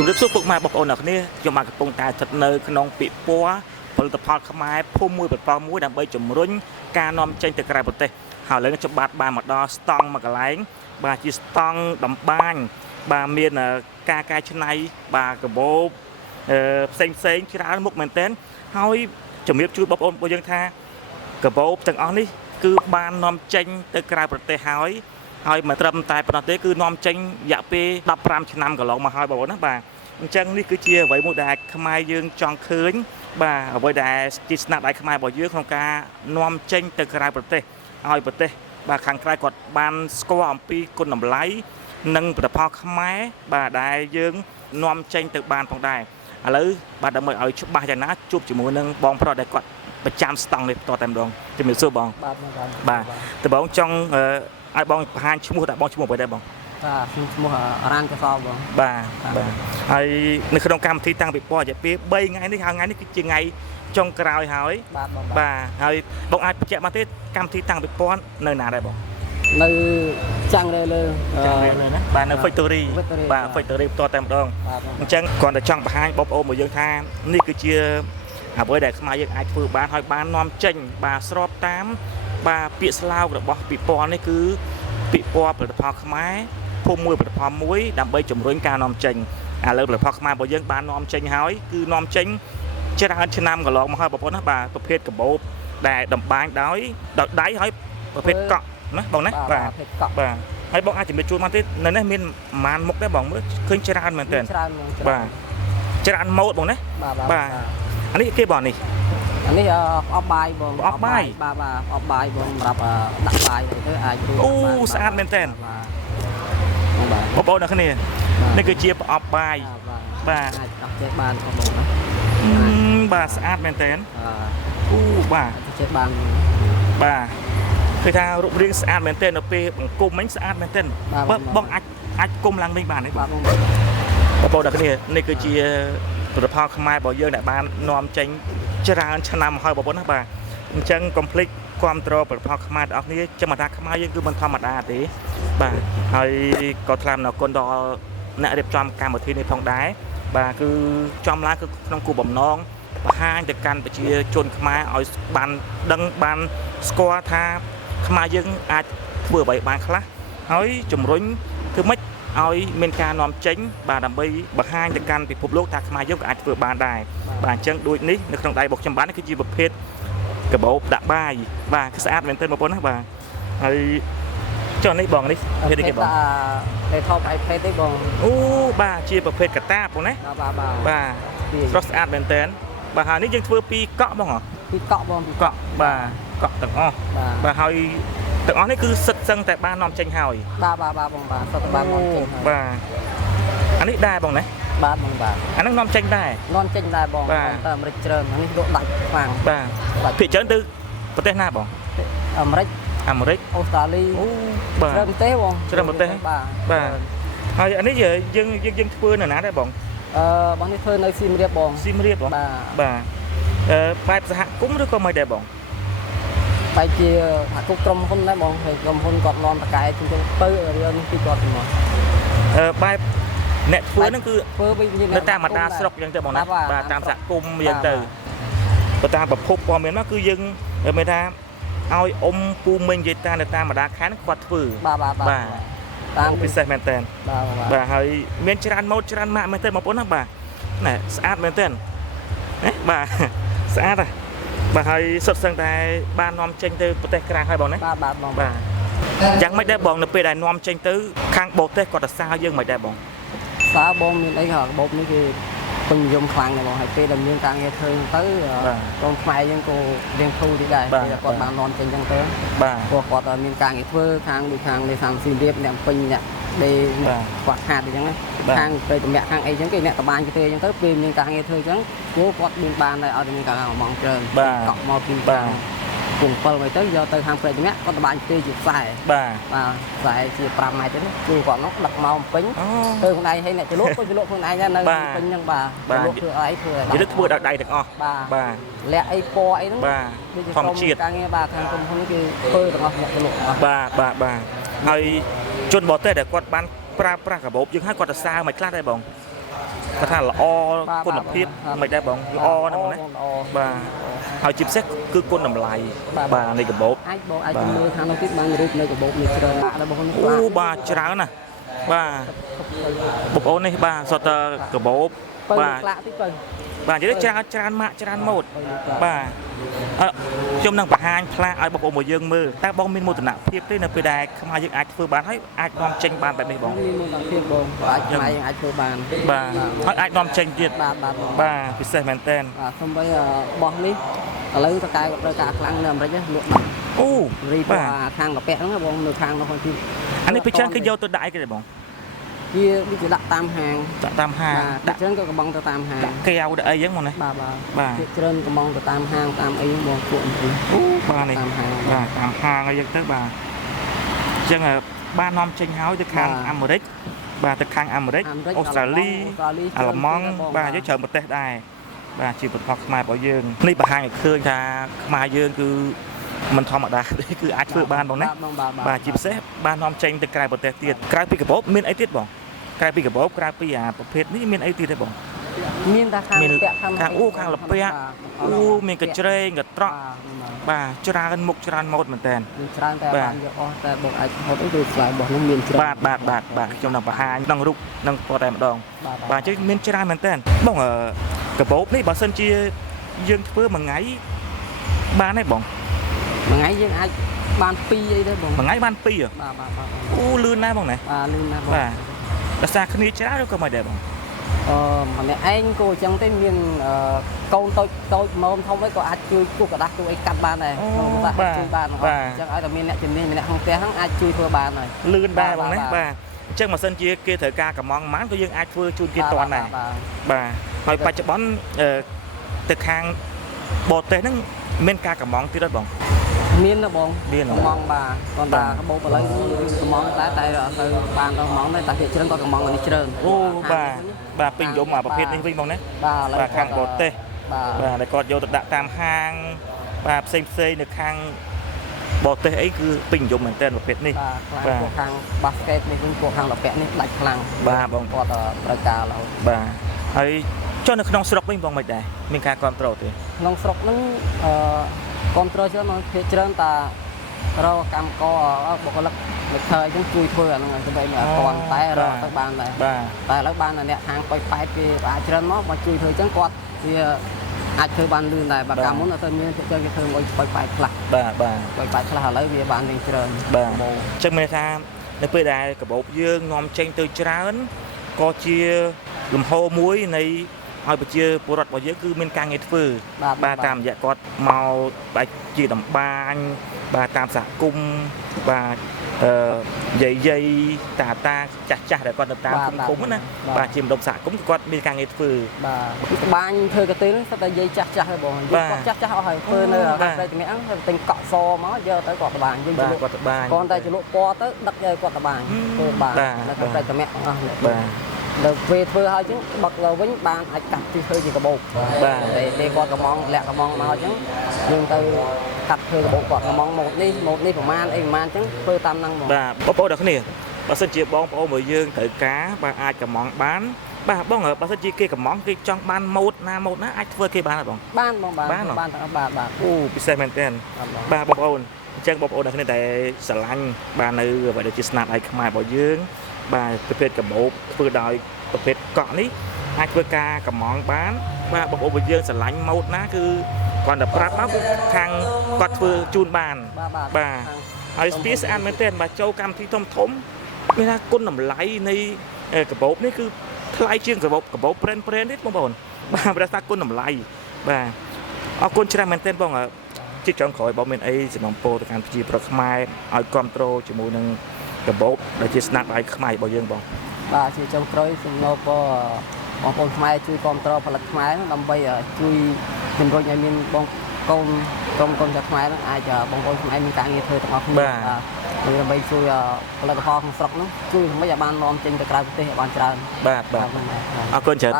ជំរាបសួរពុកម៉ែបងប្អូនអ្នកគ្នាខ្ញុំមកកំពុងតែស្ថិតនៅក្នុងពិព័រណ៍ផលិតផលខ្មែរភូមិមួយបន្តមួយដើម្បីជំរុញការនាំចេញទៅក្រៅប្រទេសហើយឥឡូវខ្ញុំបានមកដល់ស្តង់មួយកន្លែងបាទជាស្តង់ដំបាញបាទមានការកែច្នៃបាទកាបូបផ្សេងច្រើនមុខមែនទែនហើយជំរាបជូនបងប្អូនរបស់យើងថាកាបូបទាំងអស់នេះគឺបាននាំចេញទៅក្រៅប្រទេសហើយមិនត្រឹមតែប៉ុណ្ណោះទេគឺនាំចេញរយៈពេល15ឆ្នាំកន្លងមកហើយបងប្អូនណាបាទអញ្ចឹងនេះគឺជាអ្វីមួយដែលខ្មែរយើងចង់ឃើញបាទអ្វីដែលជាស្នាដៃខ្មែររបស់យើងក្នុងការនាំចេញទៅក្រៅប្រទេសឲ្យប្រទេសបាទខាងក្រៅគាត់បានស្គាល់អំពីគុណតម្លៃនិងផលិតផលខ្មែរបាទដែលយើងនាំចេញទៅបានផងដែរឥឡូវបាទដើម្បីឲ្យច្បាស់យ៉ាងណាជួបជាមួយនឹងបងប្រុសដែលគាត់ប្រចាំស្តង់នេះតតែម្ដងជំរាបសួរបងបាទតើបងចង់ឲ្យបងបង្ហាញឈ្មោះតើបងឈ្មោះអ្វីដែរបងបាទខ្ញុំឈ្មោះរ៉ានកសលបងបាទហើយនៅក្នុងកម្មវិធីតាំងពីពណ៌រយៈពេល3ថ្ងៃនេះហើយថ្ងៃនេះគឺជាថ្ងៃចុងក្រោយហើយបាទហើយបងអាចបញ្ជាក់បានទេកម្មវិធីតាំងពីពណ៌នៅណាដែរបងនៅចាំងលើណាបាទនៅ Factory បាទ Factory ផ្ទាល់តែម្ដងអញ្ចឹងគ្រាន់តែចង់បង្ហាញបងប្អូនរបស់យើងថានេះគឺជាអ្វីដែលខ្មែរយើងអាចធ្វើបានហើយបាននាំចេញបាទស្របតាមបាទពាក្យស្លោករបស់ពិព័រណ៍នេះគឺពិព័រណ៍ផលិតផលខ្មែរភូមិមួយផលិតផលមួយដើម្បីជំរុញការនាំចេញឥឡូវផលិតផលខ្មែររបស់យើងបាននាំចេញហើយគឺនាំចេញច្រើនឆ្នាំកន្លងមកហើយបងប្អូនណាបាទប្រភេទកាបូបដែលដំបាញដោយដៃហើយប្រភេទកក់ណាបងណាបាទហើយបងអាចជំរាបជូនមកទៀតនៅនេះមានប្រមាណមុខដែរបងមើលឃើញច្រើនមែនទែនបាទច្រើនម៉ូដបងណាបាទអានេះគេបងនេះអានេះអបបាយបងអបបាយបាទអបបាយបងសម្រាប់ដាក់បាយទៅអាចអូស្អាតមែនទែនបងប្អូនអ្នកគ្នានេះគឺជាប្រអប់បាយបាទអាចដោះចេះបានបងណាបាទស្អាតមែនទែនអូបាទចេះបានបាទគឺថារូបរាងស្អាតមែនទែននៅពេលអង្គុំមិញស្អាតមែនទែនបងអាចគុំឡើងវិញបានទេបាទបងប្អូនអ្នកគ្នានេះគឺជាផលិតផលខ្មែររបស់យើងដែលបាននាំចេញច្រើនឆ្នាំហើយបងប្អូនណាបាទអញ្ចឹងកុំភ្លេចគ្រប់គ្រងផលិតផលខ្មែរទាំងអស់គ្នាចាំថាខ្មែរយើងគឺមិនធម្មតាទេបាទហើយក៏ថ្លែងអំណរគុណដល់អ្នករៀបចំកម្មវិធីនេះផងដែរបាទគឺចំឡើងគឺក្នុងគោលបំណងបង្ហាញទៅកាន់ប្រជាជនខ្មែរឲ្យបានដឹងបានស្គាល់ថាខ្មែរយើងអាចធ្វើអ្វីបានខ្លះហើយជំរុញគឺម៉េចឲ្យមានការនាំចេញបាទដើម្បីបង្ហាញទៅកាន់ពិភពលោកថាខ្មែរយើងក៏អាចធ្វើបានដែរបាទអញ្ចឹងដូចនេះនៅក្នុងដៃរបស់ខ្ញុំបាននេះគឺជាប្រភេទកាបូបដាក់បាយបាទគឺស្អាតមែនទែនបងប្អូនណាបាទហើយចុះនេះបងនេះប្រភេទនេះគេបងតែថោកអីភេទទេបងអូបាទជាប្រភេទកាតាបងណាបាទស្រស់ស្អាតមែនទែនបាទហើយនេះយើងធ្វើពីកក់បងហ៎ពីកក់បងពីកក់បាទកក់ទាំងអស់បាទហើយទាំងអស់នេះគឺសិតសឹងតែបាននាំចេញហើយបាទបងបាទសិតតែបាននាំចេញហើយបាទអានេះដែរបងណាបាទបងបាទអានឹងនាំចេញដែរបងទៅអាមេរិកច្រើនអានេះលក់ដាច់ខ្លាំងបាទភាគច្រើនទៅប្រទេសណាបងអាមេរិកអូស្ត្រាលីអូបាទច្រើនប្រទេសបងច្រើនប្រទេសបាទហើយអានេះយើងធ្វើនៅណាដែរបងបងនេះធ្វើនៅសៀមរាបបងសៀមរាបបងបាទបែបសហគមន៍ឬក៏មិនដែរបងបែបជាអាគុកក្រុមហ៊ុនដែរបងហើយក្រុមហ៊ុនគាត់នាំតកែជិះទៅរឿងនេះពីគាត់មកបែបអ្នកធ្វើហ្នឹងគឺធ្វើវិញនៅតាមបណ្ដាស្រុកអញ្ចឹងទៅបងណាបាទតាមសហគមន៍អញ្ចឹងទៅបើតាមប្រភពព័ត៌មានមកគឺយើងមានថាឲ្យអ៊ំពូមីងនិយាយតាមនៅតាមបណ្ដាខេត្តគាត់ធ្វើបាទតាមពិសេសមែនតើបាទហើយមានច្រើនម៉ូដច្រើនម៉ាកមែនតើបងប្អូនណាបាទណែស្អាតមែនតើណាបាទស្អាតបាទហើយសុទ្ធសឹងតែបាននាំចេញទៅប្រទេសក្រៅហើយបងណាបាទបងបាទយ៉ាងម៉េចដែរបងនៅពេលដែលនាំចេញទៅខាងបរទេសគាត់ទៅសារយើងមិនដែរបងសារបងមានអីហ៎បបនេះគឺពេញនិយមខ្លាំងណាស់បងហើយពេលដែលមានការងារធ្វើទៅកូនខ្មែរយើងក៏រៀងធូរទីដែរពេលគាត់បាននាំចេញអញ្ចឹងទៅបាទព្រោះគាត់មានការងារធ្វើខាងដូចខាងនេះខាងសៀមរាបអ្នកពេញអ្នកដេគាត់ខាតអញ្ចឹងខាងទៅតម្រាក់ខាងអីអញ្ចឹងគេអ្នកតបាញគេទេអញ្ចឹងទៅពេលមានការងារធ្វើអញ្ចឹងព្រោះគាត់មានបានដែរឲ្យមានការហ្មងច្រើនកក់មកពីបាទគង់7ទៅយកទៅខាងព្រៃតម្រាក់គាត់តបាញទេជាខ្សែបាទខ្សែជា5ម៉ែត្រទៅគឺគាត់នោះដឹកមកពេញទៅខ្លួនឯងឲ្យអ្នកចលក់ក៏ចលក់ខ្លួនឯងដែរនៅពេញហ្នឹងបាទចលក់ធ្វើអីធ្វើដល់ដៃទាំងអស់បាទលាក់អីពណ៌អីហ្នឹងធម្មជាតិការងារបាទខាងក្រុមហ៊ុនគឺធ្វើទាំងអស់អ្នកចលក់បាទហើយជនបរទេសដែលគាត់បានប្រើប្រាស់កាបូបយើងឲ្យគាត់ទៅសារមិនខ្លះដែរបង គាត់ថាល្អគុណភាពមិនដែរបងល្អហ្នឹងណាបាទហើយជាពិសេសគឺគុណតម្លៃបាទនៃកាបូបអាចបងអាចមើលខាងនោះទៀតបានរៀបនៅកាបូបនេះច្រើនណាស់របស់នេះអូបាទច្រើនណាស់បាទបងប្អូននេះបាទសុទ្ធតែកាបូបបាទខ្លះទៀតបើបាទនិយាយច្រើនម៉ាក់ច្រើនម៉ូតបាទខ្ញុំនឹងបង្ហាញផ្លាកឲ្យបងប្អូនមកយើងមើលតើបងមានមោទនភាពទេនៅពេលដែលខ្មែរយើងអាចធ្វើបានហើយអាចនាំចេញបានបែបនេះបងមានមោទនភាពបងអាចខ្មែរយើងអាចធ្វើបានបាទហើយអាចនាំចេញទៀតបាទពិសេសមែនតើបាទសំបីបោះនេះឥឡូវតកែក៏ត្រូវការខ្លាំងនៅអាមេរិកលក់អូរីបាទខាងកាពែហ្នឹងបងនៅខាងនោះទៀតអានេះពីច្រើនគេយកទៅដាក់អីគេទេបងវាដូចជាដាក់តាមហាងដាក់ច្រើនក៏កំងទៅតាមហាងដាក់កែវទៅអីហ្នឹងមកណាបាទច្រើនកំងទៅតាមហាងតាមអីបងពួកនេះបាទនេះតាមហាងអីយ៉ាងទៅបាទអញ្ចឹងបាននាំចេញហើយទៅខាងអាមេរិកបាទទៅខាងអាមេរិកអូស្ត្រាលីអាល្លឺម៉ង់បាទយើងច្រើនប្រទេសដែរបាទជាផលិតផលខ្មែររបស់យើងនេះបង្ហាញឲ្យឃើញថាខ្មែរយើងគឺមិនធម្មតាទេគឺអាចធ្វើបានបងណាបាទជាពិសេសបាននាំចេញទៅក្រៅប្រទេសទៀតក្រៅពីកាបូបមានអីទៀតបងក្រៅពីកាបូបក្រៅពីអាប្រភេទនេះមានអីទៀតទេបងមានតែខាងលពាក់ខាងលពាក់មានកញ្ច្រែងកត្រកបាទច្រើនមុខច្រើនម៉ូតមែនតើច្រើនតែបានយកអស់តែបងអាចហត់អីគឺស្លាយរបស់នោះមានច្រើនបាទខ្ញុំនឹងបង្ហាញក្នុងរូបនឹងពណ៌តែម្ដងបាទអញ្ចឹងមានច្រើនមែនតើបងកាបូបនេះបើសិនជាយើងធ្វើមួយថ្ងៃបានទេបងមួយថ្ងៃយើងអាចបាន2អីដែរបងមួយថ្ងៃបាន2បាទអូលឿនណាស់បងណាលឿនណាស់បងបាទដោយសារគ្នាច្រើនឬក៏មិនដែរបងម្នាក់ឯងក៏អញ្ចឹងទេមានកូនតូចម៉ោមធំវិញក៏អាចជួយគូសกระดาษជួយអីកាត់បានដែរបាទជួយបានអញ្ចឹងឲ្យតែមានអ្នកជំនាញម្នាក់ក្នុងផ្ទះហ្នឹងអាចជួយធ្វើបានហើយលឿនដែរបងណាបាទអញ្ចឹងបើសិនជាគេត្រូវការកំងម៉ានក៏យើងអាចធ្វើជូនគេតាន់ដែរបាទហើយបច្ចុប្បន្នទៅខាងបរទេសហ្នឹងមានការកំងទៀតអត់បងមានណាបងកំងបាទគាត់ថាកាបូបឥឡូវកំងតែអត់ទៅបានដល់កំងទេតែជាច្រើនគាត់កំងនេះច្រើនអូបាទពេញនិយមអាប្រភេទនេះវិញបងណាបាទខាងបរទេសបាទដែលគាត់យកទៅដាក់តាមហាងបាទផ្សេងនៅខាងបរទេសអីគឺពេញនិយមមែនតើប្រភេទនេះបាទខាង basket នេះវិញពួកខាងលពាក់នេះដាច់ខ្លាំងបាទបងគាត់ត្រូវការឡើយបាទហើយចុះនៅក្នុងស្រុកវិញបងមិនដែរមានការគ្រប់គ្រងទេក្នុងស្រុកហ្នឹងគ្រប់គ្រងច្រើនមកភាគច្រើនតារកកម្មករបុគ្គលិកមកធ្វើអញ្ចឹងជួយធ្វើអាហ្នឹងទៅវិញអត់តាន់តែរកទៅបានដែរតែឥឡូវបានអ្នកខាងប៉ែតគេអាចច្រើនមកជួយធ្វើអញ្ចឹងគាត់វាអាចធ្វើបានលឿនដែរបើកាលមុនអត់ទៅមានភាគច្រើនគេធ្វើឲ្យប៉ែតខ្លះប៉ែតខ្លះឥឡូវវាបានវិញច្រើនបាទអញ្ចឹងមានថានៅពេលដែលកាបូបយើងនាំចេញទៅច្រើនក៏ជាលំហមួយនៃឲ្យប្រជាពលរដ្ឋរបស់យើងគឺមានការងារធ្វើបាទតាមរយៈគាត់មកបែបជាតម្បាញបាទតាមសហគមន៍បាទយាយតាចាស់ដែលគាត់នៅតាមភូមិណាបាទជាម្ដុំសហគមន៍គាត់មានការងារធ្វើបាទត្បាញធ្វើកាទៀលស្ទើរតែយាយចាស់ហើយបងគាត់ចាស់អស់ហើយធ្វើនៅខាងព្រៃជំនះហ្នឹងទិញកក់សមកយកទៅគាត់ត្បាញយើងគាត់ត្បាញគាត់តែជលក់ពណ៌ទៅដឹកយកគាត់ត្បាញធ្វើបាននៅខាងព្រៃជំនះអស់បាទដល់ពេលធ្វើហើយអញ្ចឹងបឹកលើវិញបានអាចកាត់ទីធ្វើជាកាបូបបាទពេលគាត់កំងលាក់កំងមកអញ្ចឹងយើងទៅកាត់ធ្វើកាបូបគាត់កំងម៉ូតនេះប្រមាណអីប្រមាណអញ្ចឹងធ្វើតាមហ្នឹងបងបាទបងប្អូនទាំងគ្នាបើសិនជាបងប្អូនរបស់យើងត្រូវការបាទអាចកំងបានបាទបងបើសិនជាគេកំងគេចង់បានម៉ូតណាអាចធ្វើគេបានអត់បងបានបងបានអូពិសេសមែនទែនបាទបងប្អូនអញ្ចឹងបងប្អូនទាំងគ្នាដែលស្រឡាញ់បាននៅអ្វីដែលជាស្នាដៃខ្មែររបស់យើងបាទប្រភេទកាបូបធ្វើដោយប្រភេទកក់នេះអាចធ្វើការកំងបានបាទបងប្អូនរបស់យើងស្រឡាញ់ម៉ូតណាគឺគាត់តែប្រាប់មកគឺខាងគាត់ធ្វើជូនបានបាទហើយស្ពាយស្អាតមែនទែនបាទចូលកម្មវិធីធំមានថាគុណតម្លៃនៃកាបូបនេះគឺថ្លៃជាងកាបូបប្រេននេះបងប្អូនបាទប្រសាគុណតម្លៃបាទអរគុណច្រើនមែនទែនបងជាចុងក្រោយបងមានអីសំណពោទៅកាន់ប្រជាប្រដ្ឋខ្មែរឲ្យគ្រប់គ្រងជាមួយនឹងកាបូបដែលជាស្នាដៃខ្មែររបស់យើងបងបាទជាចុងក្រោយសំណពបងប្អូនខ្មែរជួយគ្រប់គ្រងផលិតខ្មែរដើម្បីជួយជំរុញឲ្យមានបងកូនក្រុមកូនចៅខ្មែរហ្នឹងអាចបងប្អូនខ្មែរមានការងារធ្វើទាំងអស់គ្នាដើម្បីជួយផលិតផលក្នុងស្រុកហ្នឹងជួយដើម្បីឲ្យបាននាំចេញទៅក្រៅប្រទេសឲ្យបានច្រើនបាទអរគុណច្រើន